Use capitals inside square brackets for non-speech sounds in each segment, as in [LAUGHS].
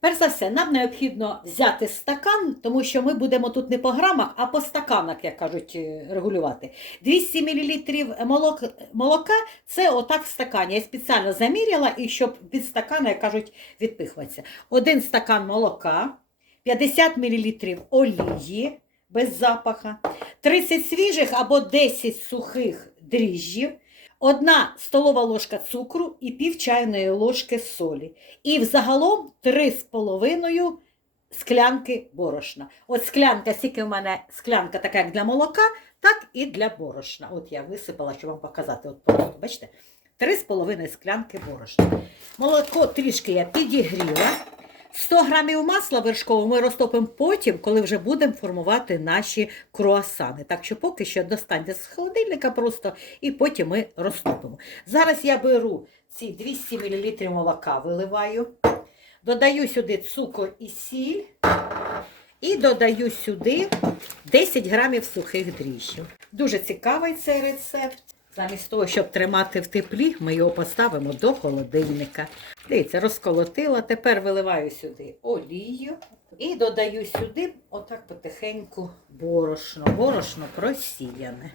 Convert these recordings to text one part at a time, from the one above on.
Перш за все, нам необхідно взяти стакан, тому що ми будемо тут не по грамах, а по стаканах, як кажуть, е, регулювати. 200 мл молока, це отак в стакані. Я спеціально заміряла, і щоб від стакана, як кажуть, відпихуватися. Один стакан молока, 50 мл олії без запаха, 30 свіжих або 10 сухих дріжджів, одна столова ложка цукру і пів чайної ложки солі. І взагалом 3,5 склянки борошна. От склянка, скільки в мене склянка така, як для молока, так і для борошна. От я висипала, щоб вам показати. От просто, бачите? 3,5 склянки борошна. Молоко трішки я підігріла. 100 грамів масла вершкового ми розтопимо потім, коли вже будемо формувати наші круасани. Так що поки що достаньте з холодильника просто і потім ми розтопимо. Зараз я беру ці 200 мл молока, виливаю, додаю сюди цукор і сіль і додаю сюди 10 грамів сухих дріжджів. Дуже цікавий цей рецепт. Замість того, щоб тримати в теплі, ми його поставимо до холодильника. Дивіться, розколотила. Тепер виливаю сюди олію і додаю сюди отак потихеньку борошно. Борошно просіяне.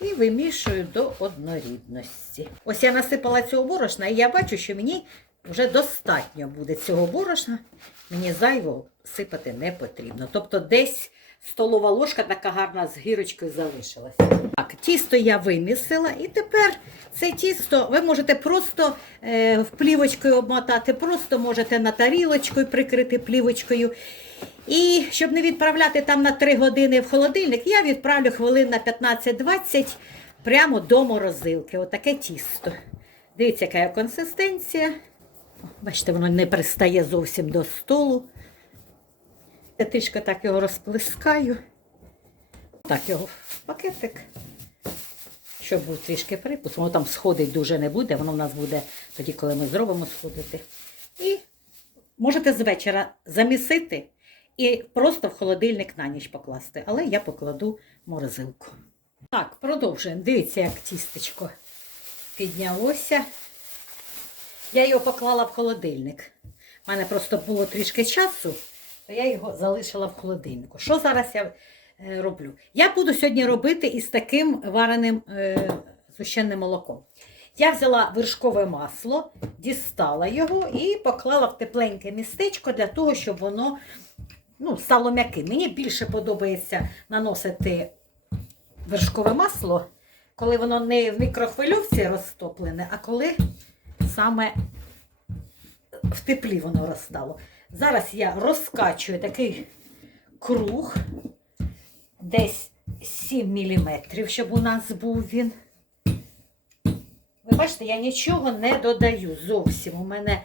І вимішую до однорідності. Ось я насипала цього борошна, і я бачу, що мені вже достатньо буде цього борошна. Мені зайвого сипати не потрібно. Тобто десь столова ложка така гарна з гірочкою залишилася. Так, тісто я вимісила, і тепер це тісто ви можете просто е, плівочкою обмотати, просто можете на тарілочку прикрити плівочкою. І щоб не відправляти там на 3 години в холодильник, я відправлю хвилин на 15-20 прямо до морозилки. Отаке тісто. Дивіться, яка консистенція. Бачите, воно не пристає зовсім до столу. Я трішки так його розплескаю. Так його в пакетик, щоб був трішки припуск. Воно там сходить дуже не буде, воно в нас буде тоді, коли ми зробимо сходити. І можете з вечора замісити і просто в холодильник на ніч покласти. Але я покладу морозилку. Так, продовжуємо. Дивіться, як тістечко піднялося. Я його поклала в холодильник. У мене просто було трішки часу, то я його залишила в холодильнику. Що зараз я е, роблю? Я буду сьогодні робити із таким вареним е, зущенним молоком. Я взяла вершкове масло, дістала його і поклала в тепленьке містечко для того, щоб воно ну, стало м'яким. Мені більше подобається наносити вершкове масло, коли воно не в мікрохвильовці розтоплене, а коли саме в теплі воно розстало. Зараз я розкачую такий круг, десь 7 мм, щоб у нас був він. Ви бачите, я нічого не додаю зовсім. У мене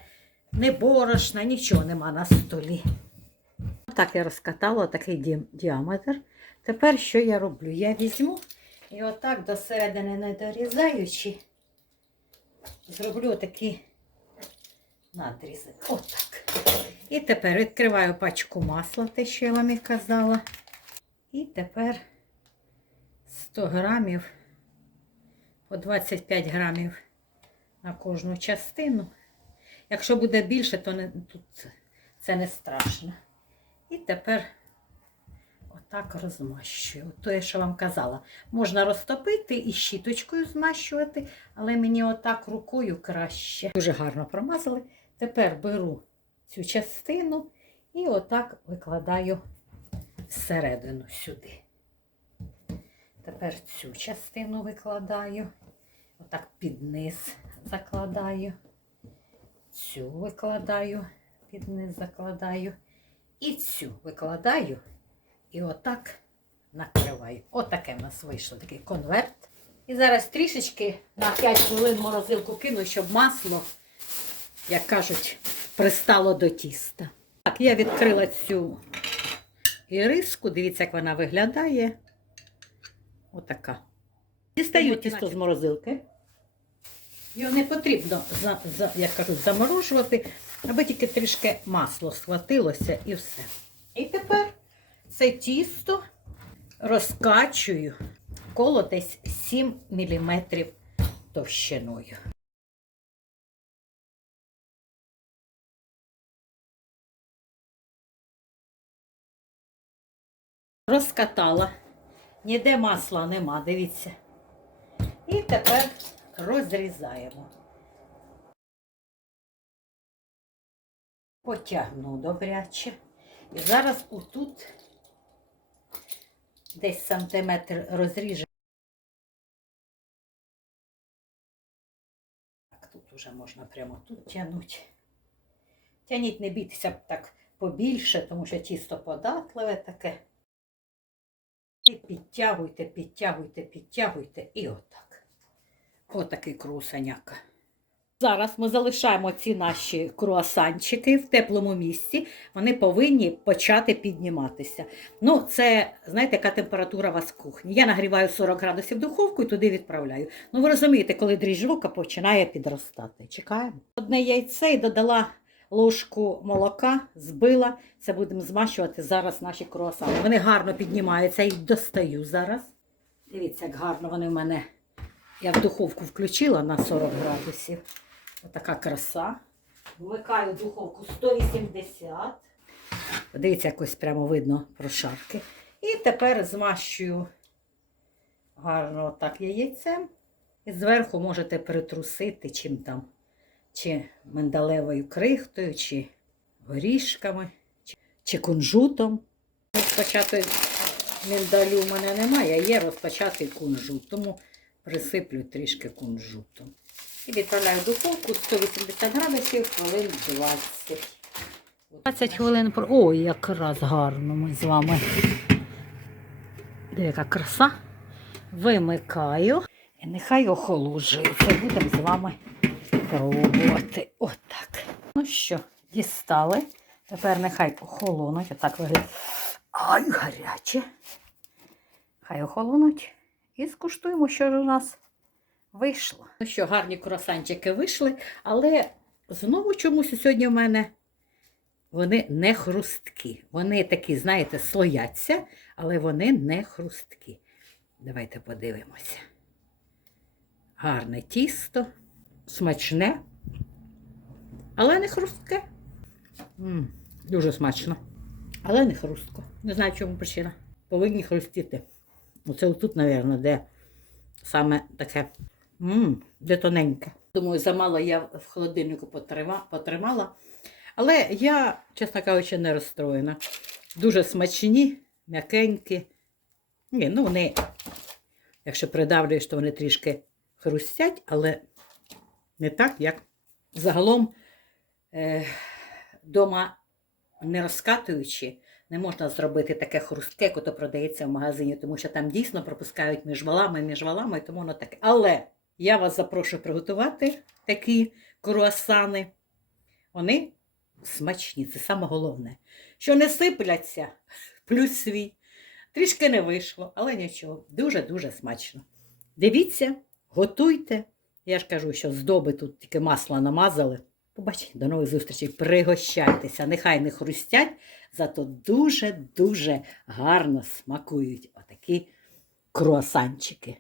не борошна, нічого нема на столі. Так я розкатала такий ді- діаметр. Тепер що я роблю? Я візьму і отак до середини не дорізаючи, зроблю такі надрізи. Отак. І тепер відкриваю пачку масла, те, що я вам і казала. І тепер 100 грамів по 25 грамів на кожну частину. Якщо буде більше, то не, тут це не страшно. І тепер отак розмащую. То, що вам казала, можна розтопити і щіточкою змащувати, але мені отак рукою краще. Дуже гарно промазали. Тепер беру цю частину і отак викладаю всередину сюди. Тепер цю частину викладаю, отак під низ закладаю, цю викладаю, під низ закладаю, і цю викладаю, і отак накриваю. Отаке в нас вийшло такий конверт. І зараз трішечки на 5 хвилин морозилку кину, щоб масло, як кажуть, пристало до тіста. Так, я відкрила цю іриску, дивіться, як вона виглядає. Отака. Дістаю тісто з морозилки. Його не потрібно, за, за, як кажуть, заморожувати, аби тільки трішки масло схватилося і все. І тепер це тісто розкачую коло десь 7 мм товщиною. Розкатала. Ніде масла нема, дивіться. І тепер розрізаємо. Потягну добряче. І зараз отут десь сантиметр розріжемо. Так, тут уже можна прямо тут тягнути. Тяніть, не бійтеся так побільше, тому що тісто податливе таке. І підтягуйте, підтягуйте, підтягуйте. І отак. Отакий крусаняка. Зараз ми залишаємо ці наші круасанчики в теплому місці. Вони повинні почати підніматися. Ну, це, знаєте, яка температура у вас в кухні. Я нагріваю 40 градусів духовку і туди відправляю. Ну, ви розумієте, коли дріжджока починає підростати. Чекаємо. Одне яйце і додала ложку молока, збила. Це будемо змащувати зараз наші круасани. Вони гарно піднімаються, їх достаю зараз. Дивіться, як гарно вони в мене. Я в духовку включила на 40 градусів. Отака краса. Вмикаю духовку 180. Дивіться, якось прямо видно прошарки. І тепер змащую гарно отак яєцем. І зверху можете притрусити чим там, чи миндалевою крихтою, чи горішками, чи, чи кунжутом. Розпочати миндалю в мене немає, є розпочатий кунжут, тому присиплю трішки кунжутом. І відправляю духовку 180 градусів, хвилин 20. 20 хвилин. Ой, якраз гарно ми з вами. Диви, яка краса. Вимикаю. І нехай охолоджується. Будемо з вами пробувати. Отак. Ну що, дістали. Тепер нехай охолонуть. Отак виглядає. Ай, гаряче. Хай охолонуть. І скуштуємо, що ж у нас вийшло. Ну що, гарні круасанчики вийшли, але знову чомусь сьогодні в мене вони не хрусткі. Вони такі, знаєте, слояться, але вони не хрусткі. Давайте подивимося. Гарне тісто, смачне, але не хрустке. м дуже смачно. Але не хрустко. Не знаю, чому причина. Повинні хрустіти. Оце отут, мабуть, де саме таке. м де тоненьке. Думаю, замало я в холодильнику потримала. Але я, чесно кажучи, не розстроєна. Дуже смачні, м'якенькі. Ні, ну вони, якщо придавлюєш, то вони трішки хрустять, але не так, як загалом е, дома не розкатуючи, не можна зробити таке хрустке, яке продається в магазині, тому що там дійсно пропускають між валами, між валами, тому воно таке. Але я вас запрошую приготувати такі круасани. Вони смачні, це саме головне. Що не сипляться, [LAUGHS] плюс свій. Трішки не вийшло, але нічого, дуже-дуже смачно. Дивіться, готуйте. Я ж кажу, що здоби тут тільки масла намазали. Побачите, до нових зустрічей. Пригощайтеся, нехай не хрустять, зато дуже-дуже гарно смакують отакі круасанчики.